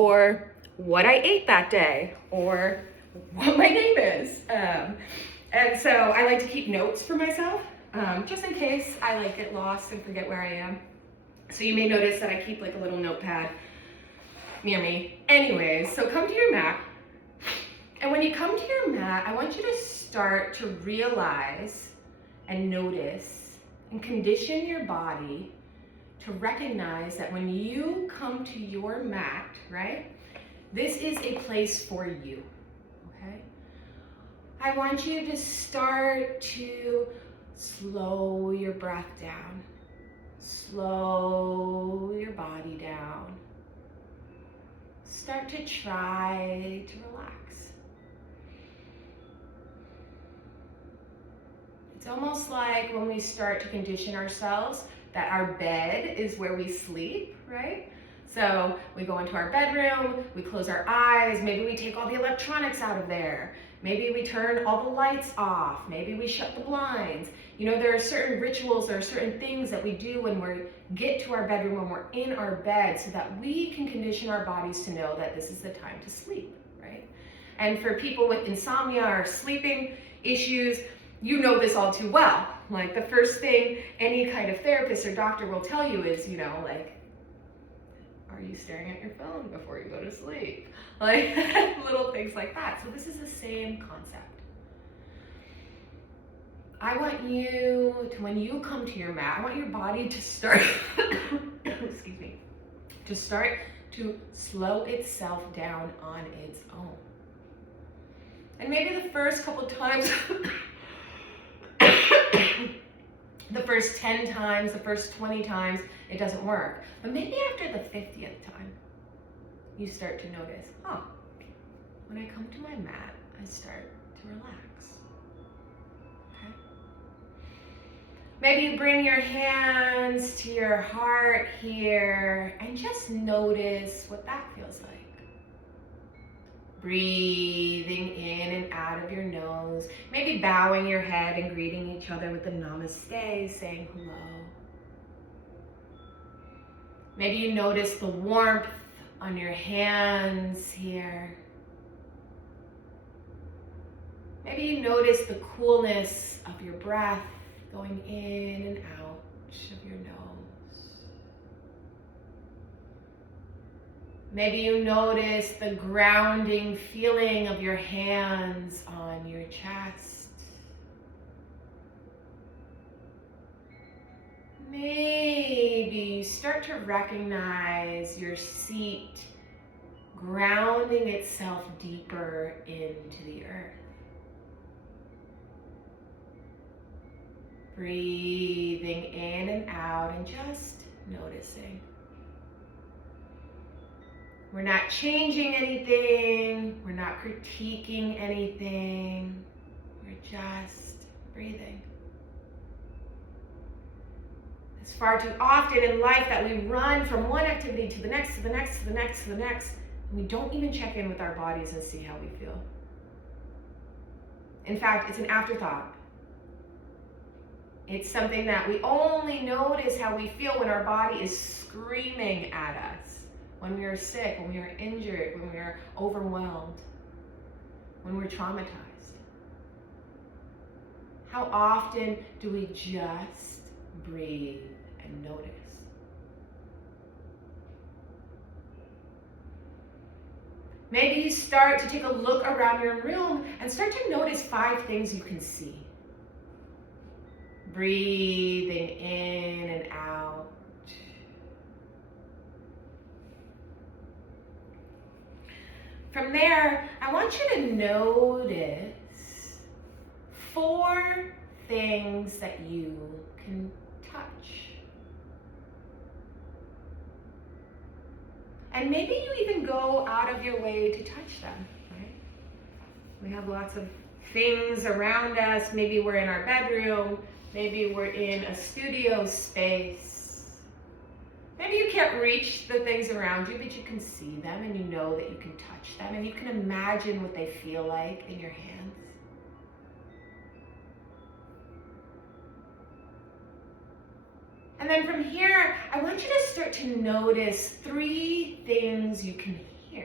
or what I ate that day, or what my name is. And so I like to keep notes for myself, just in case I like get lost and forget where I am. So you may notice that I keep like a little notepad near me. Anyways, so come to your mat. And when you come to your mat, I want you to start to realize and notice and condition your body to recognize that when you come to your mat, right, this is a place for you, okay? I want you to start to slow your breath down, slow your body down. Start to try to relax. It's almost like when we start to condition ourselves that our bed is where we sleep, right? So we go into our bedroom, we close our eyes, maybe we take all the electronics out of there, maybe we turn all the lights off, maybe we shut the blinds. You know, there are certain rituals, there are certain things that we do when we get to our bedroom, when we're in our bed, so that we can condition our bodies to know that this is the time to sleep, right? And for people with insomnia or sleeping issues, you know this all too well. Like the first thing any kind of therapist or doctor will tell you is, you know, like, are you staring at your phone before you go to sleep? Like little things like that. So this is the same concept. I want you to, when you come to your mat, I want your body to start, excuse me, to start to slow itself down on its own. And maybe the first couple times, the first 10 times, the first 20 times, it doesn't work. But maybe after the 50th time, you start to notice, oh, when I come to my mat, I start to relax. Okay? Maybe you bring your hands to your heart here and just notice what that feels like. Breathing in and out of your nose, maybe bowing your head and greeting each other with the namaste, saying hello. Maybe you notice the warmth on your hands here. Maybe you notice the coolness of your breath going in and out of your nose. Maybe you notice the grounding feeling of your hands on your chest. Maybe you start to recognize your seat grounding itself deeper into the earth. Breathing in and out and just noticing. We're not changing anything. We're not critiquing anything. We're just breathing. It's far too often in life that we run from one activity to the next, to the next, to the next, to the next, and we don't even check in with our bodies and see how we feel. In fact, it's an afterthought. It's something that we only notice how we feel when our body is screaming at us. When we are sick, when we are injured, when we are overwhelmed, when we're traumatized. How often do we just breathe and notice? Maybe you start to take a look around your room and start to notice 5 things you can see. Breathing in and out. From there, I want you to notice 4 things that you can touch. And maybe you even go out of your way to touch them, right? We have lots of things around us. Maybe we're in our bedroom. Maybe we're in a studio space. Maybe you can't reach the things around you, but you can see them and you know that you can touch them and you can imagine what they feel like in your hands. And then from here, I want you to start to notice 3 things you can hear.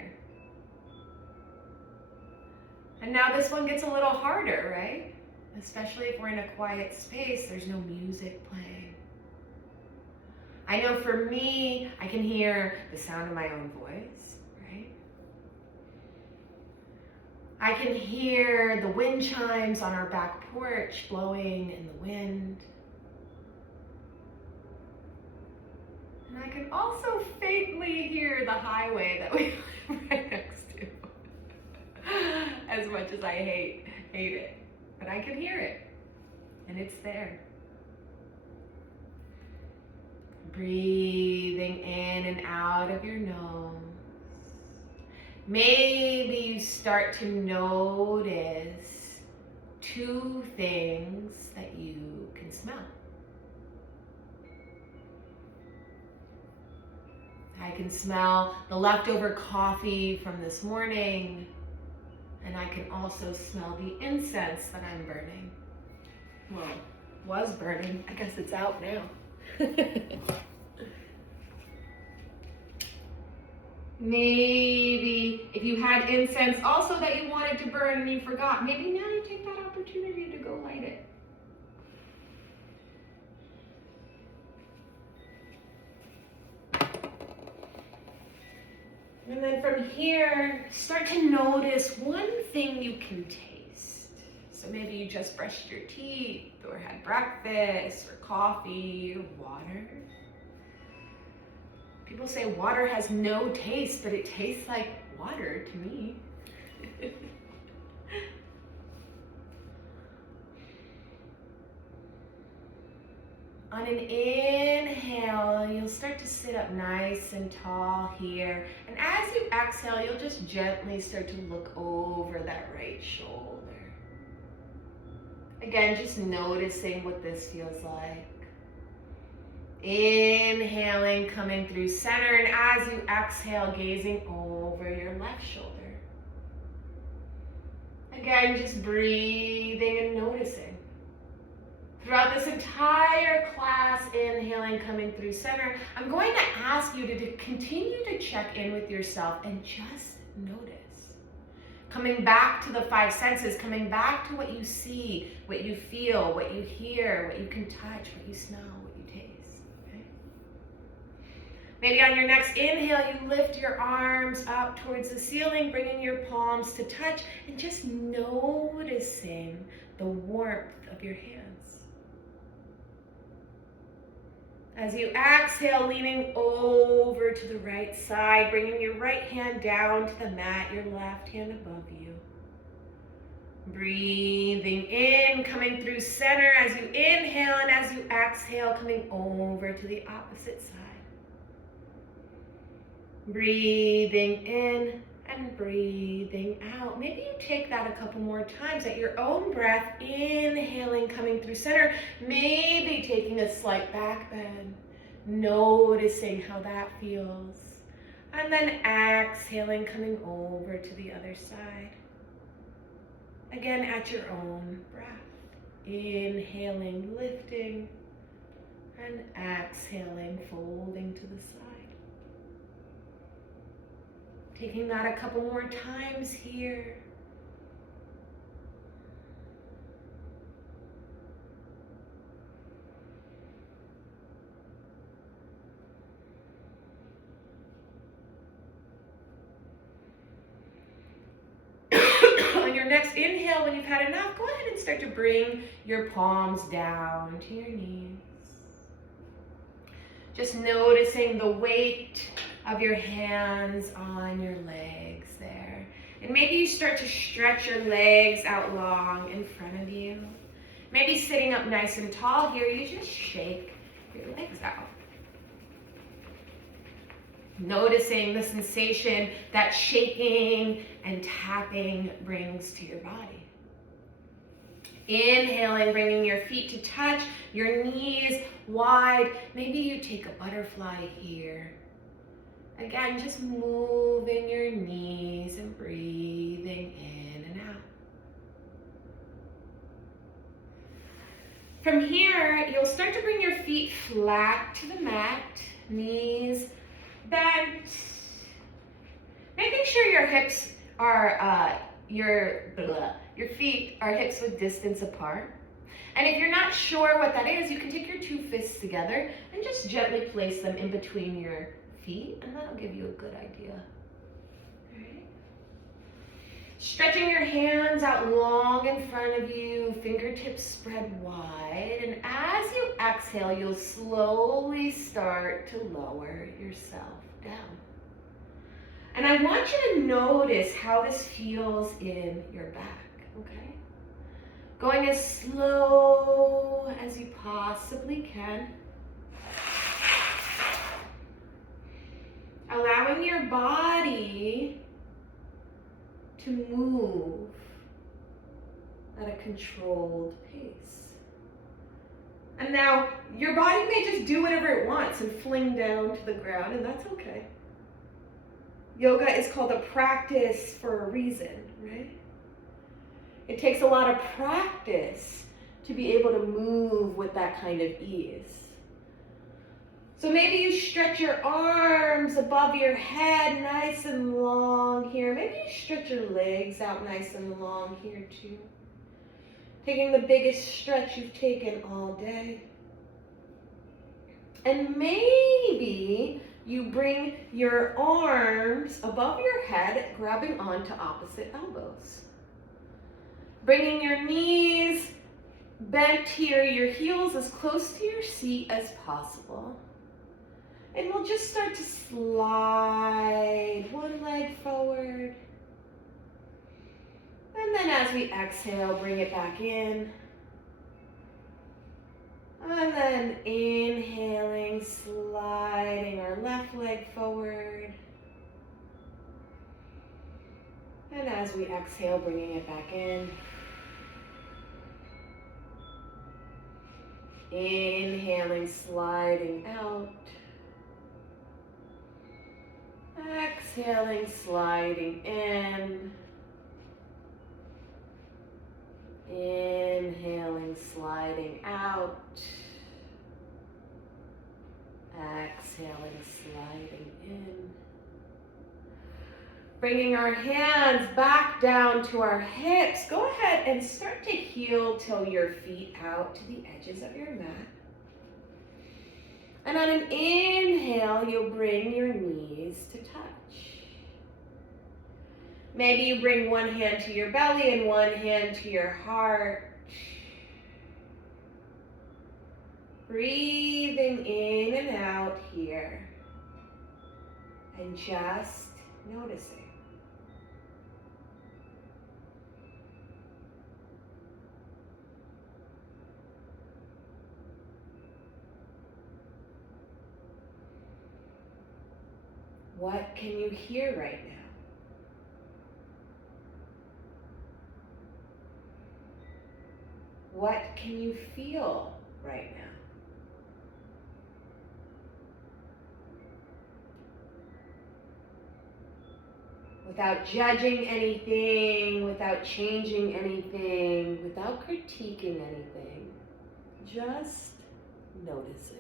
And now this one gets a little harder, right? Especially if we're in a quiet space, there's no music playing. I know for me, I can hear the sound of my own voice, right? I can hear the wind chimes on our back porch blowing in the wind. And I can also faintly hear the highway that we live right next to. As much as I hate it. But I can hear it. And it's there. Breathing in and out of your nose. Maybe you start to notice two things that you can smell. I can smell the leftover coffee from this morning, and I can also smell the incense that I'm burning. Well, was burning. I guess it's out now. Maybe if you had incense also that you wanted to burn and you forgot, maybe now you take that opportunity to go light it. And then from here, start to notice one thing you can taste. So maybe you just brushed your teeth or had breakfast or coffee or water. People say water has no taste, but it tastes like water to me. On an inhale, you'll start to sit up nice and tall here. And as you exhale, you'll just gently start to look over that right shoulder. Again, just noticing what this feels like. Inhaling, coming through center, and as you exhale, gazing over your left shoulder. Again, just breathing and noticing. Throughout this entire class, inhaling, coming through center, I'm going to ask you to continue to check in with yourself and just notice. Coming back to the five senses, coming back to what you see, what you feel, what you hear, what you can touch, what you smell, what you taste. Okay? Maybe on your next inhale, you lift your arms up towards the ceiling, bringing your palms to touch, and just noticing the warmth of your hands. As you exhale, leaning over to the right side, bringing your right hand down to the mat, your left hand above you. Breathing in, coming through center as you inhale, and as you exhale, coming over to the opposite side. Breathing in and breathing out. Maybe you take that a couple more times at your own breath. Inhaling, coming through center. Maybe taking a slight back bend. Noticing how that feels. And then exhaling, coming over to the other side. Again, at your own breath. Inhaling, lifting. And exhaling, folding to the side. Taking that a couple more times here. On your next inhale, when you've had enough, go ahead and start to bring your palms down to your knees. Just noticing the weight of your hands on your legs there. And maybe you start to stretch your legs out long in front of you. Maybe sitting up nice and tall here, you just shake your legs out. Noticing the sensation that shaking and tapping brings to your body. Inhaling, bringing your feet to touch, your knees wide. Maybe you take a butterfly here. Again, just moving your knees and breathing in and out. From here, you'll start to bring your feet flat to the mat, knees bent. Making sure your hips are your feet are hips width distance apart. And if you're not sure what that is, you can take your two fists together and just gently place them in between your feet, and that'll give you a good idea. All right. Stretching your hands out long in front of you, fingertips spread wide, and as you exhale, you'll slowly start to lower yourself down. And I want you to notice how this feels in your back, okay? Going as slow as you possibly can. Allowing your body to move at a controlled pace. And now, your body may just do whatever it wants and fling down to the ground, and that's okay. Yoga is called a practice for a reason, right? It takes a lot of practice to be able to move with that kind of ease. So maybe you stretch your arms above your head nice and long here. Maybe you stretch your legs out nice and long here too. Taking the biggest stretch you've taken all day. And maybe you bring your arms above your head, grabbing onto opposite elbows. Bringing your knees bent here, your heels as close to your seat as possible. And we'll just start to slide one leg forward. And then as we exhale, bring it back in. And then inhaling, sliding our left leg forward. And as we exhale, bringing it back in. Inhaling, sliding out. Exhaling, sliding in. Inhaling, sliding out. Exhaling, sliding in. Bringing our hands back down to our hips. Go ahead and start to heel toe your feet out to the edges of your mat. And on an inhale, you'll bring your knees to touch. Maybe you bring one hand to your belly and one hand to your heart. Breathing in and out here. And just noticing. What can you hear right now? What can you feel right now? Without judging anything, without changing anything, without critiquing anything, just noticing.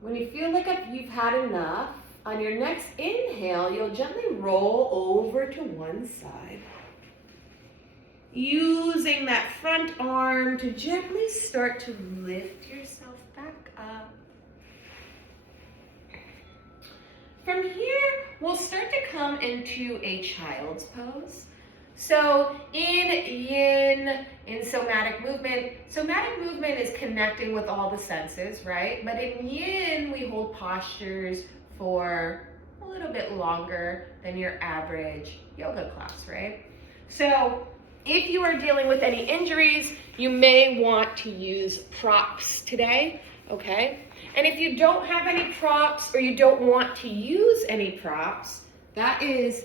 When you feel like you've had enough, on your next inhale, you'll gently roll over to one side. Using that front arm to gently start to lift yourself back up. From here, we'll start to come into a child's pose. So in yin, in somatic movement is connecting with all the senses, right? But in yin, we hold postures for a little bit longer than your average yoga class, right? So if you are dealing with any injuries, you may want to use props today, okay? And if you don't have any props or you don't want to use any props, that is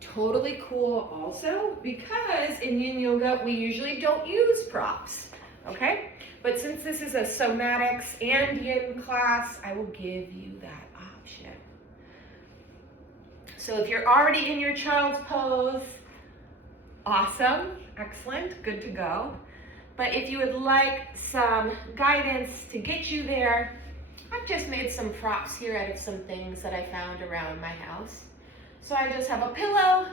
totally cool also, because in yin yoga, we usually don't use props, okay? But since this is a somatics and yin class, I will give you that option. So if you're already in your child's pose, Awesome, excellent, good to go. But if you would like some guidance to get you there, I've just made some props here out of some things that I found around my house. So I just have a pillow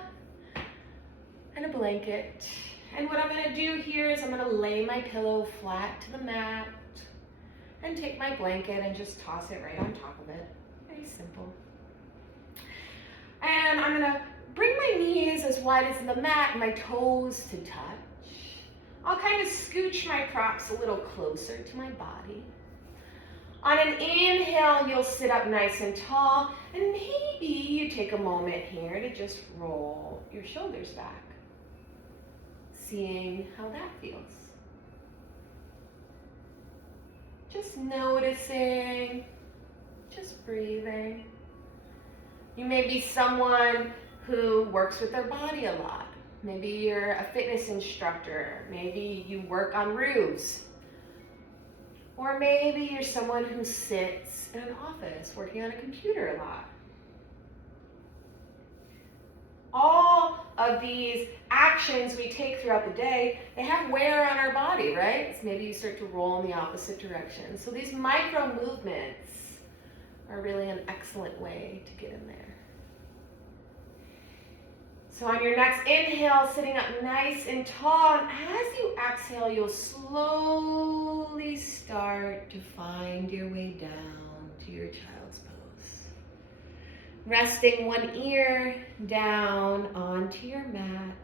and a blanket. And what I'm gonna do here is I'm gonna lay my pillow flat to the mat and take my blanket and just toss it right on top of it. Very simple. And I'm gonna bring my knees as wide as the mat and my toes to touch. I'll kind of scooch my props a little closer to my body. On an inhale, you'll sit up nice and tall, and maybe you take a moment here to just roll your shoulders back, seeing how that feels. Just noticing, just breathing. You may be someone who works with their body a lot. Maybe you're a fitness instructor. Maybe you work on roofs. Or maybe you're someone who sits in an office working on a computer a lot. All of these actions we take throughout the day, they have wear on our body, right? So maybe you start to roll in the opposite direction. So these micro movements are really an excellent way to get in there. So on your next inhale, sitting up nice and tall, and as you exhale, you'll slowly start to find your way down to your child's pose. Resting one ear down onto your mat.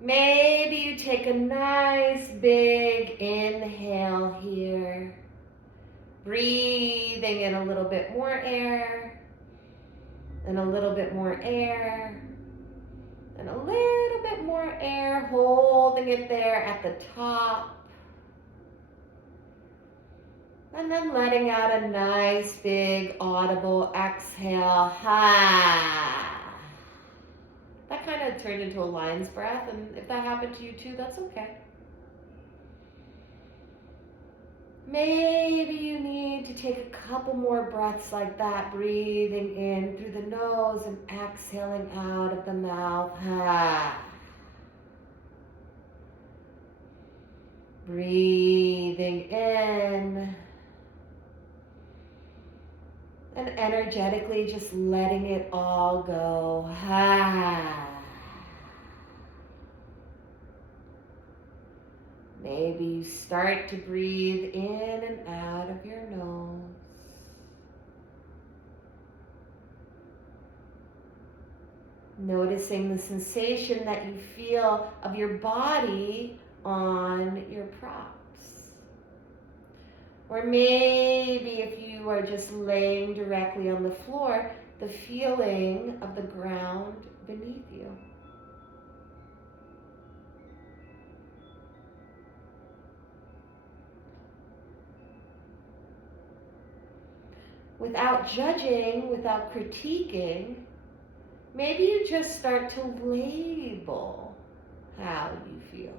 Maybe you take a nice big inhale here, breathing in a little bit more air, and a little bit more air, and a little bit more air, holding it there at the top. And then letting out a nice big audible exhale. Ha! That kind of turned into a lion's breath, and if that happened to you too, that's okay. Maybe you need to take a couple more breaths like that, breathing in through the nose and exhaling out of the mouth. Ha. Breathing in and energetically just letting it all go. Ha. Maybe you start to breathe in and out of your nose. Noticing the sensation that you feel of your body on your props. Or maybe if you are just laying directly on the floor, the feeling of the ground beneath you. Without judging, without critiquing, maybe you just start to label how you feel.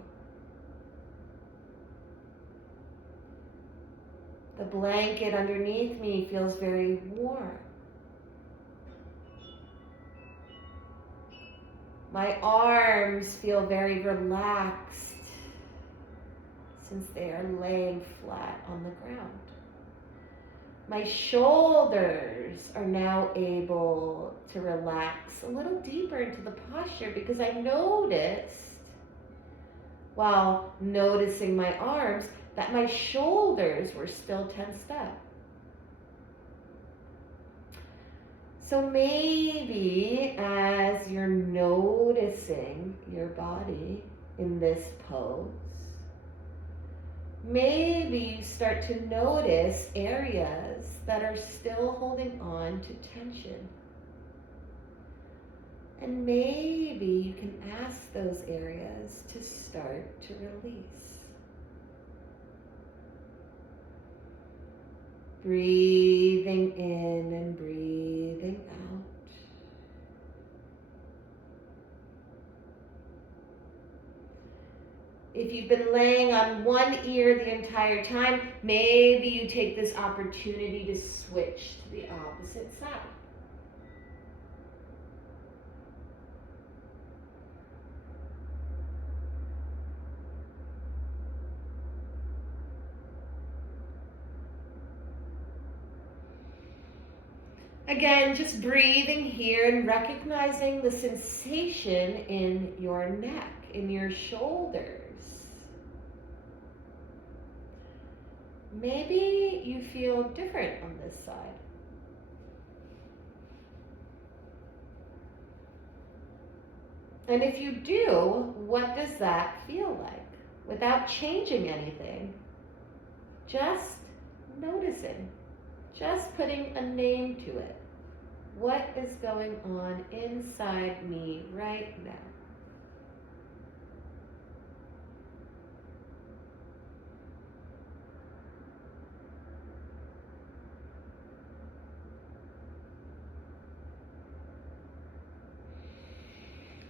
The blanket underneath me feels very warm. My arms feel very relaxed since they are laying flat on the ground. My shoulders are now able to relax a little deeper into the posture because I noticed, while noticing my arms, that my shoulders were still tensed up. So maybe as you're noticing your body in this pose, maybe you start to notice areas that are still holding on to tension. And maybe you can ask those areas to start to release. Breathing in and breathing out. If you've been laying on one ear the entire time, maybe you take this opportunity to switch to the opposite side. Again, just breathing here and recognizing the sensation in your neck, in your shoulders. Maybe you feel different on this side. And if you do, what does that feel like? Without changing anything, just noticing, just putting a name to it. What is going on inside me right now?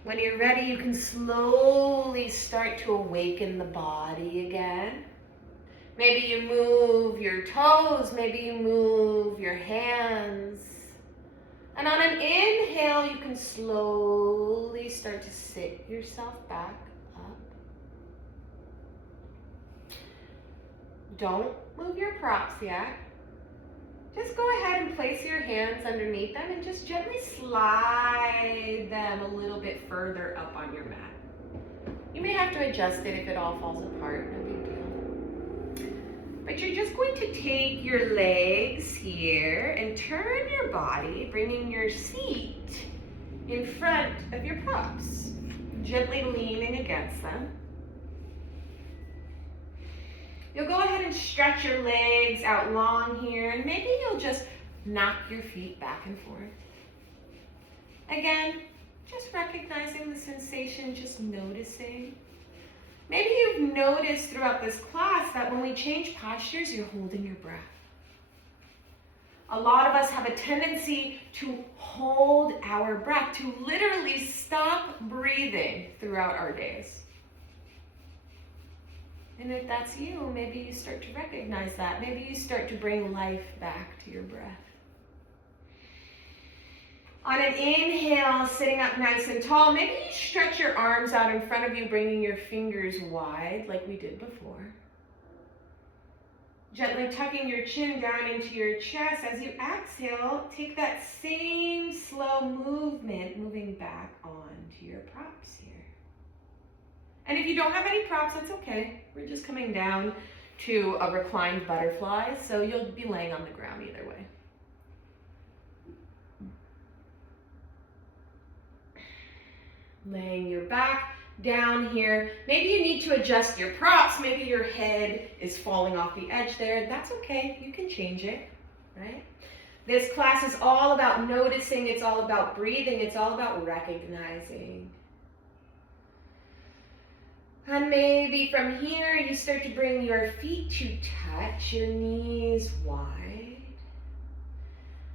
When you're ready, you can slowly start to awaken the body again. Maybe you move your toes, maybe you move your hands. And on an inhale, you can slowly start to sit yourself back up. Don't move your props yet. Just go ahead and place your hands underneath them and just gently slide them a little bit further up on your mat. You may have to adjust it if it all falls apart, no big deal. But you're just going to take your legs here and turn your body, bringing your seat in front of your props, gently leaning against them. You'll go ahead and stretch your legs out long here, and maybe you'll just knock your feet back and forth. Again, just recognizing the sensation, just noticing. Maybe you've noticed throughout this class that when we change postures, you're holding your breath. A lot of us have a tendency to hold our breath, to literally stop breathing throughout our days. And if that's you, maybe you start to recognize that. Maybe you start to bring life back to your breath. On an inhale, sitting up nice and tall, maybe you stretch your arms out in front of you, bringing your fingers wide like we did before. Gently tucking your chin down into your chest. As you exhale, take that same slow movement, moving back onto your props here. And if you don't have any props, that's okay. We're just coming down to a reclined butterfly, so you'll be laying on the ground either way. Laying your back down here. Maybe you need to adjust your props. Maybe your head is falling off the edge there. That's okay. You can change it, right? This class is all about noticing. It's all about breathing. It's all about recognizing. And maybe from here, you start to bring your feet to touch, your knees wide.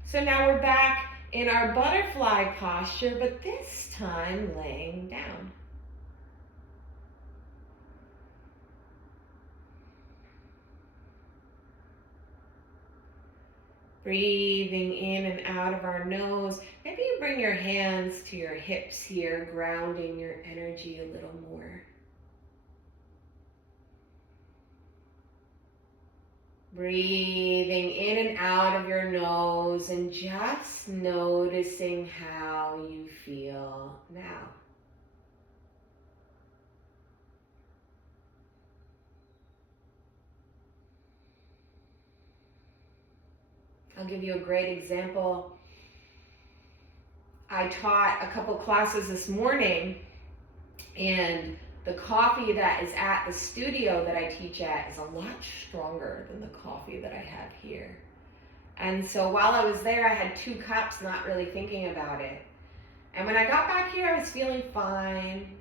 So now we're back in our butterfly posture, but this time laying down. Breathing in and out of our nose. Maybe you bring your hands to your hips here, grounding your energy a little more. Breathing in and out of your nose and just noticing how you feel now. I'll give you a great example. I taught a couple classes this morning, and the coffee that is at the studio that I teach at is a lot stronger than the coffee that I have here. And so while I was there, I had 2 cups, not really thinking about it. And when I got back here, I was feeling fine.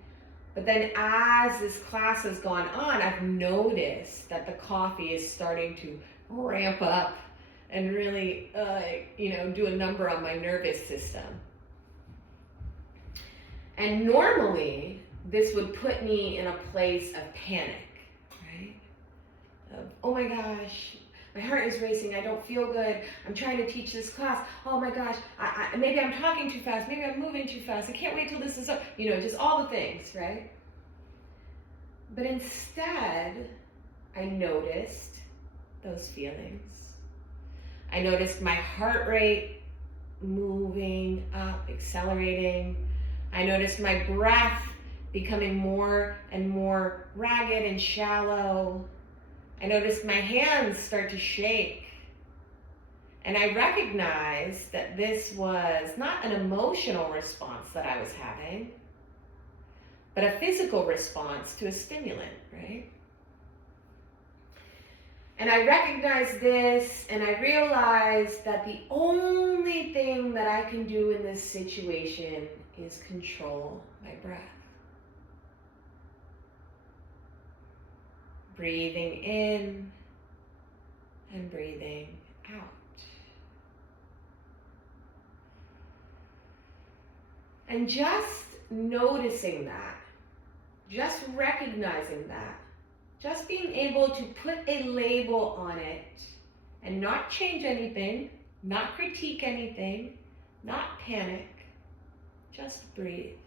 But then as this class has gone on, I've noticed that the coffee is starting to ramp up and really, do a number on my nervous system. And normally, this would put me in a place of panic, right? Of, oh my gosh, my heart is racing, I don't feel good, I'm trying to teach this class, oh my gosh, maybe I'm talking too fast, maybe I'm moving too fast, I can't wait till this is up, just all the things, right? But instead, I noticed those feelings. I noticed my heart rate, moving up, accelerating. I noticed my breath becoming more and more ragged and shallow. I noticed my hands start to shake. And I recognized that this was not an emotional response that I was having, but a physical response to a stimulant, right? And I recognized this, and I realized that the only thing that I can do in this situation is control my breath. Breathing in and breathing out. And just noticing that, just recognizing that, just being able to put a label on it and not change anything, not critique anything, not panic, just breathe.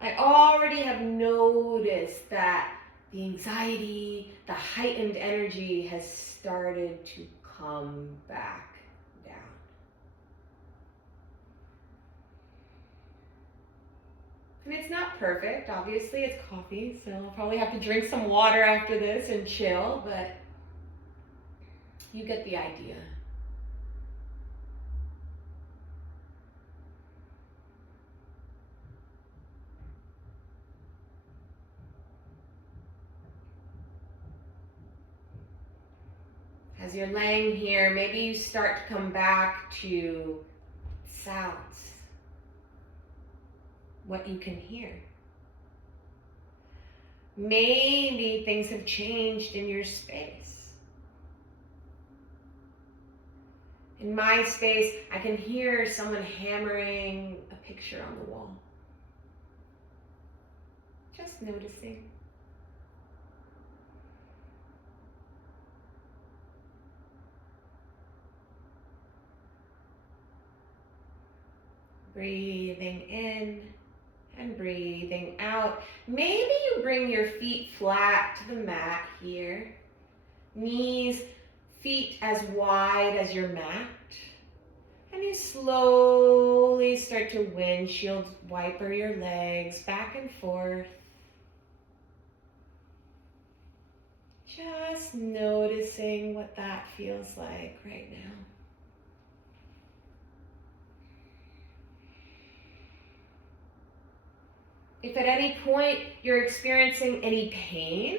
I already have noticed that the anxiety, the heightened energy has started to come back down. And it's not perfect, obviously, it's coffee, so I'll probably have to drink some water after this and chill, but you get the idea. As you're laying here, maybe you start to come back to sounds, what you can hear. Maybe things have changed in your space. In my space, I can hear someone hammering a picture on the wall. Just noticing. Breathing in and breathing out. Maybe you bring your feet flat to the mat here. Knees, feet as wide as your mat. And you slowly start to windshield wiper your legs back and forth. Just noticing what that feels like right now. If at any point you're experiencing any pain,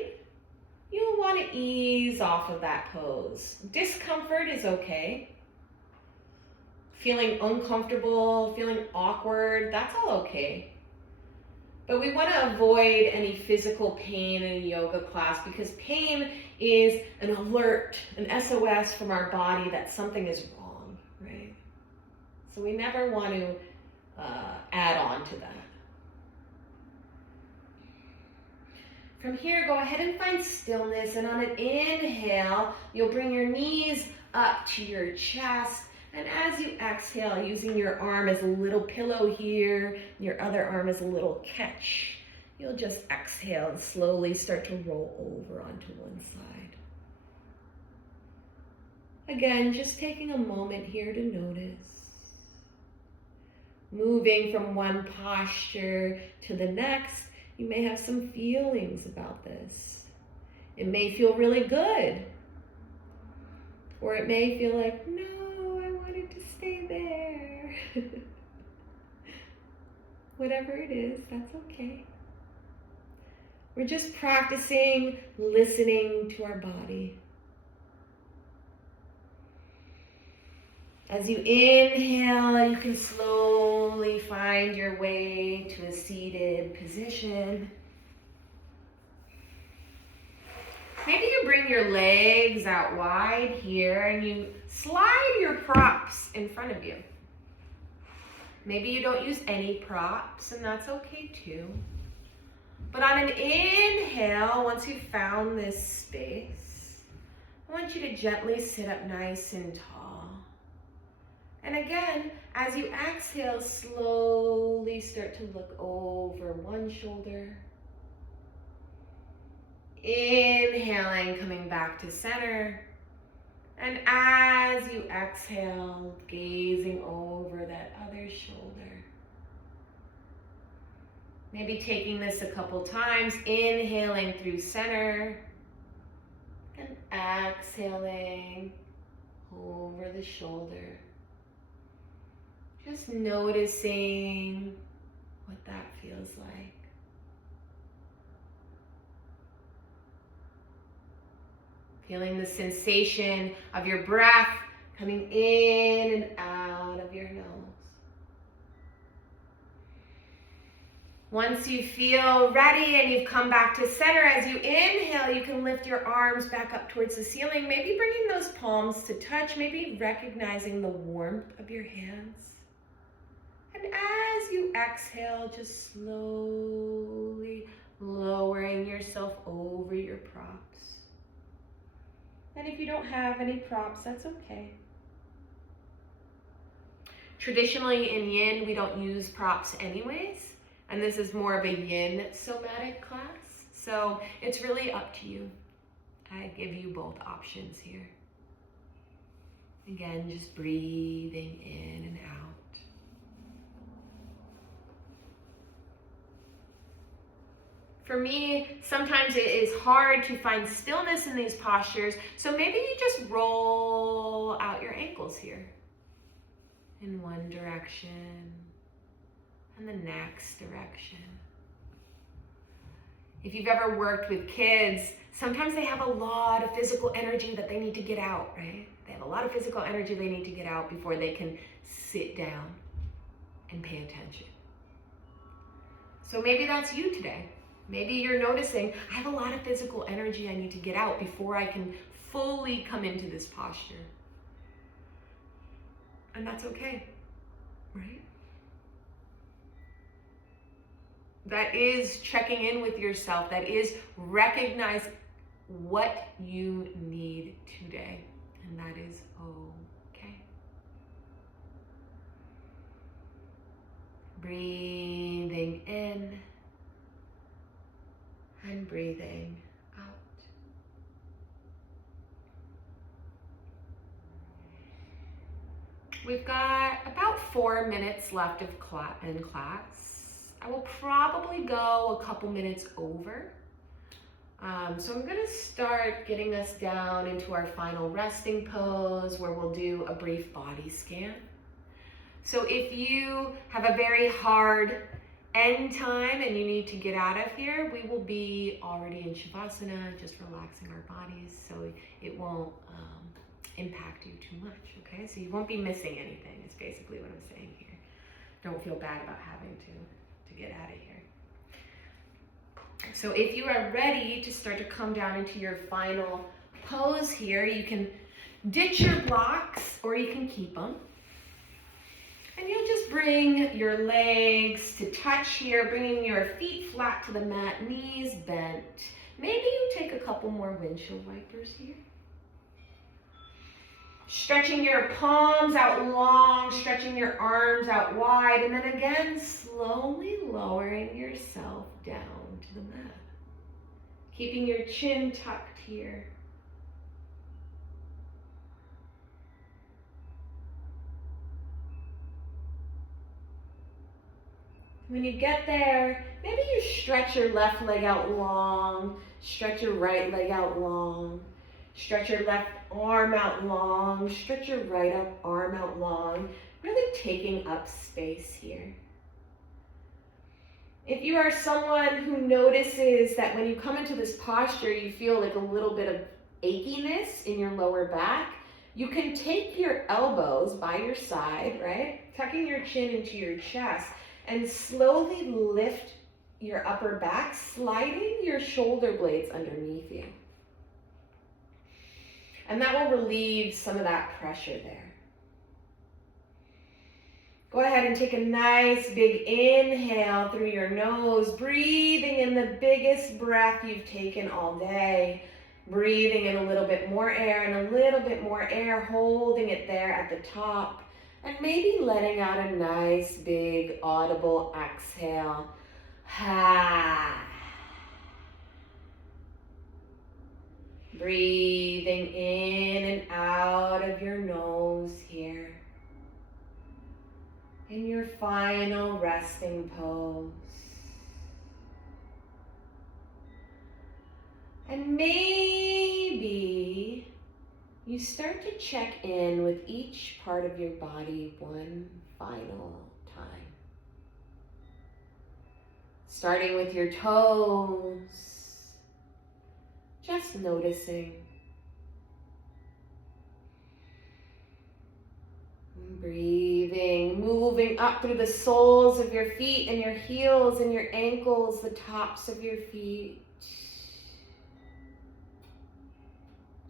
you'll want to ease off of that pose. Discomfort is okay. Feeling uncomfortable, feeling awkward, that's all okay. But we want to avoid any physical pain in a yoga class because pain is an alert, an SOS from our body that something is wrong, right? So we never want to add on to that. From here, go ahead and find stillness, and on an inhale, you'll bring your knees up to your chest, and as you exhale, using your arm as a little pillow here, your other arm as a little catch, you'll just exhale and slowly start to roll over onto one side. Again, just taking a moment here to notice. Moving from one posture to the next, you may have some feelings about this. It may feel really good. Or it may feel like, no, I wanted to stay there. Whatever it is, that's okay. We're just practicing listening to our body. As you inhale, you can slowly find your way to a seated position. Maybe you bring your legs out wide here and you slide your props in front of you. Maybe you don't use any props, and that's okay too. But on an inhale, once you've found this space, I want you to gently sit up nice and tall. And again, as you exhale, slowly start to look over one shoulder. Inhaling, coming back to center. And as you exhale, gazing over that other shoulder. Maybe taking this a couple times, inhaling through center and exhaling over the shoulder. Just noticing what that feels like. Feeling the sensation of your breath coming in and out of your nose. Once you feel ready and you've come back to center, as you inhale, you can lift your arms back up towards the ceiling, maybe bringing those palms to touch, maybe recognizing the warmth of your hands. And as you exhale, just slowly lowering yourself over your props. And if you don't have any props, that's okay. Traditionally in yin, we don't use props anyways. And this is more of a yin somatic class. So it's really up to you. I give you both options here. Again, just breathing in and out. For me, sometimes it is hard to find stillness in these postures. So maybe you just roll out your ankles here in one direction and the next direction. If you've ever worked with kids, sometimes they have a lot of physical energy that they need to get out, right? They have a lot of physical energy they need to get out before they can sit down and pay attention. So maybe that's you today. Maybe you're noticing, I have a lot of physical energy I need to get out before I can fully come into this posture. And that's okay, right? That is checking in with yourself. That is recognize what you need today. And that is okay. Breathing in and breathing out. We've got about 4 minutes left of in class. I will probably go a couple minutes over. So I'm gonna start getting us down into our final resting pose where we'll do a brief body scan. So if you have a very hard end time and you need to get out of here, we will be already in Shavasana, just relaxing our bodies so it won't impact you too much, okay? So you won't be missing anything is basically what I'm saying here. Don't feel bad about having to get out of here. So if you are ready to start to come down into your final pose here, you can ditch your blocks or you can keep them. And you'll just bring your legs to touch here, bringing your feet flat to the mat, knees bent. Maybe you take a couple more windshield wipers here. Stretching your palms out long, stretching your arms out wide, and then again, slowly lowering yourself down to the mat. Keeping your chin tucked here. When you get there, maybe you stretch your left leg out long, stretch your right leg out long, stretch your left arm out long, stretch your right arm out long, really taking up space here. If you are someone who notices that when you come into this posture, you feel like a little bit of achiness in your lower back, you can take your elbows by your side, right? Tucking your chin into your chest and slowly lift your upper back, sliding your shoulder blades underneath you. And that will relieve some of that pressure there. Go ahead and take a nice big inhale through your nose, breathing in the biggest breath you've taken all day. Breathing in a little bit more air and a little bit more air, holding it there at the top. And maybe letting out a nice big audible exhale. Ha. Breathing in and out in your final resting pose. And maybe you start to check in with each part of your body one final time. Starting with your toes, just noticing. Breathing, moving up through the soles of your feet and your heels and your ankles, the tops of your feet.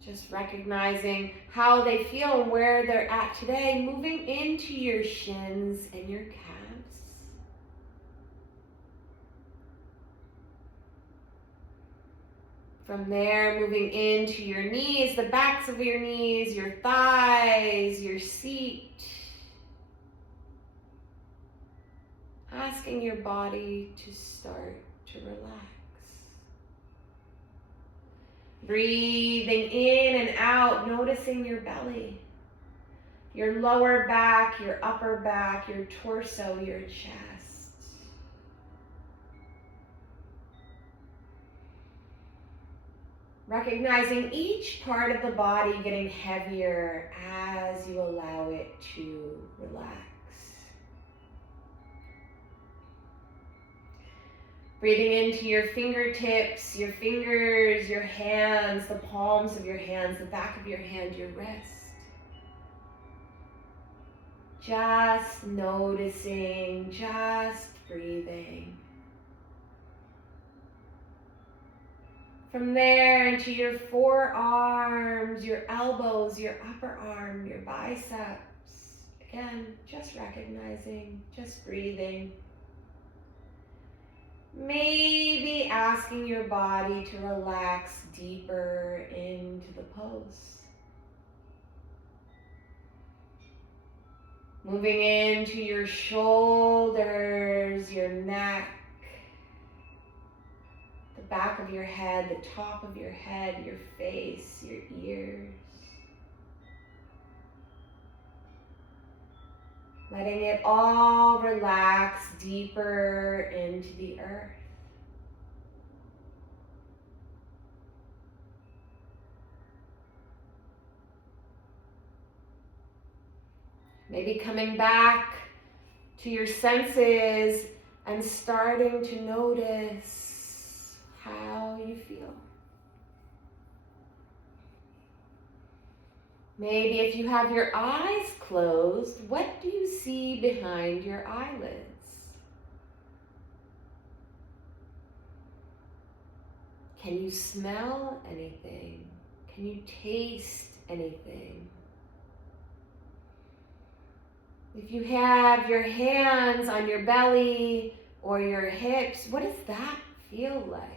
Just recognizing how they feel and where they're at today. Moving into your shins and your calves. From there, moving into your knees, the backs of your knees, your thighs, your seat. Asking your body to start to relax. Breathing in and out, noticing your belly, your lower back, your upper back, your torso, your chest. Recognizing each part of the body getting heavier as you allow it to relax. Breathing into your fingertips, your fingers, your hands, the palms of your hands, the back of your hand, your wrist. Just noticing, just breathing. From there into your forearms, your elbows, your upper arm, your biceps. Again, just recognizing, just breathing. Maybe asking your body to relax deeper into the pose. Moving into your shoulders, your neck, the back of your head, the top of your head, your face, your ears. Letting it all relax deeper into the earth. Maybe coming back to your senses and starting to notice how you feel. Maybe if you have your eyes closed, what do you see behind your eyelids? Can you smell anything? Can you taste anything? If you have your hands on your belly or your hips, what does that feel like?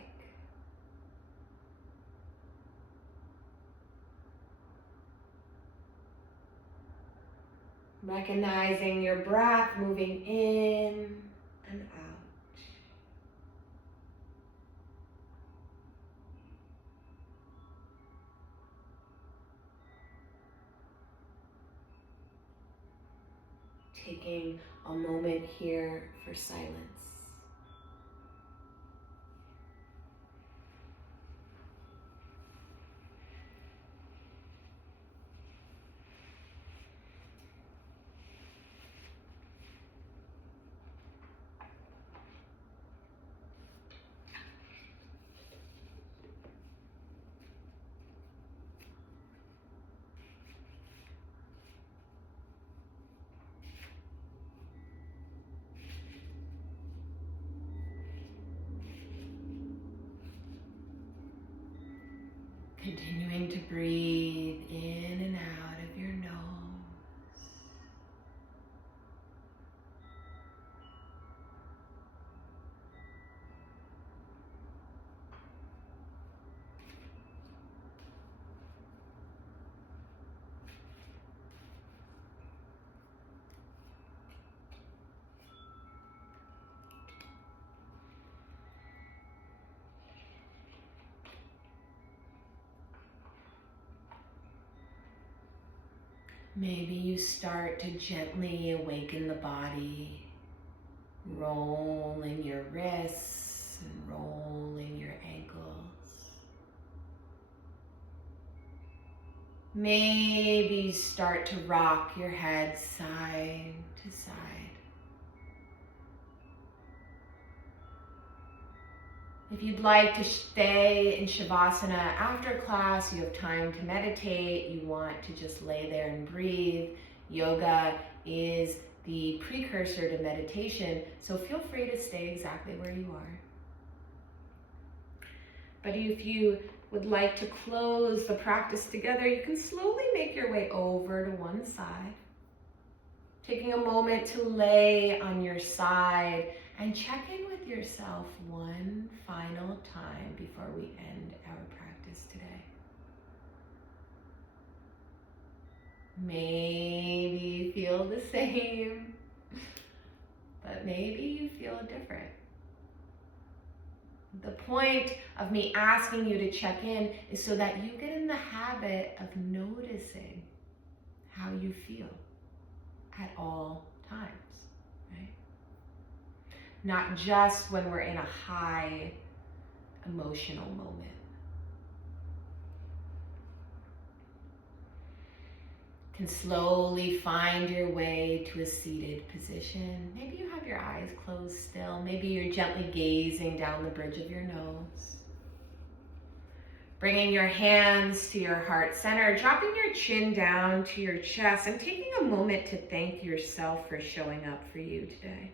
Recognizing your breath moving in and out. Taking a moment here for silence. Continuing to breathe in and out of your nose. Maybe you start to gently awaken the body, rolling your wrists and rolling your ankles. Maybe you start to rock your head side to side. If you'd like to stay in Shavasana after class, you have time to meditate, you want to just lay there and breathe, yoga is the precursor to meditation, so feel free to stay exactly where you are. But if you would like to close the practice together, you can slowly make your way over to one side, taking a moment to lay on your side and check in with yourself one final time before we end our practice today. Maybe you feel the same, but maybe you feel different. The point of me asking you to check in is so that you get in the habit of noticing how you feel at all times, right? Not just when we're in a high emotional moment. Can slowly find your way to a seated position. Maybe you have your eyes closed still. Maybe you're gently gazing down the bridge of your nose. Bringing your hands to your heart center, dropping your chin down to your chest, and taking a moment to thank yourself for showing up for you today.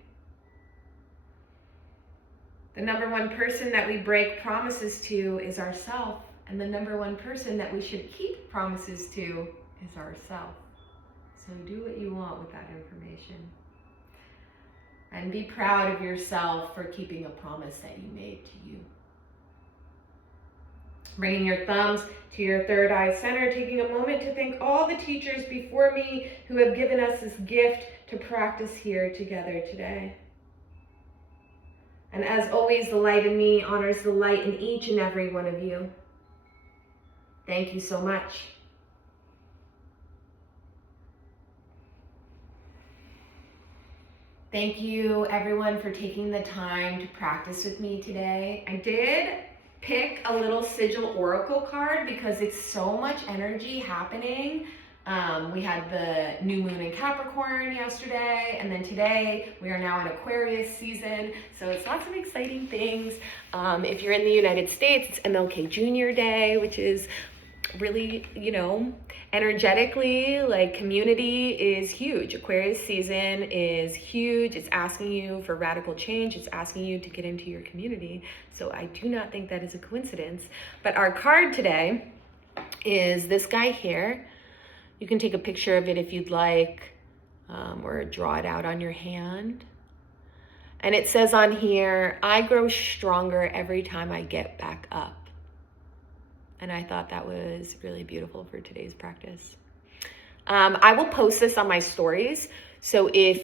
The number one person that we break promises to is ourselves, and the number one person that we should keep promises to is ourselves. So do what you want with that information. And be proud of yourself for keeping a promise that you made to you. Bringing your thumbs to your third eye center, taking a moment to thank all the teachers before me who have given us this gift to practice here together today. And as always, the light in me honors the light in each and every one of you. Thank you so much. Thank you everyone for taking the time to practice with me today. I did pick a little sigil oracle card because it's so much energy happening. We had the new moon in Capricorn yesterday, and then today we are now in Aquarius season, so it's lots of exciting things. If you're in the United States, it's MLK Jr. Day, which is really, energetically, like, community is huge. Aquarius season is huge. It's asking you for radical change. It's asking you to get into your community. So I do not think that is a coincidence. But our card today is this guy here. You can take a picture of it if you'd like, or draw it out on your hand. And it says on here, I grow stronger every time I get back up. And I thought that was really beautiful for today's practice. I will post this on my stories. So if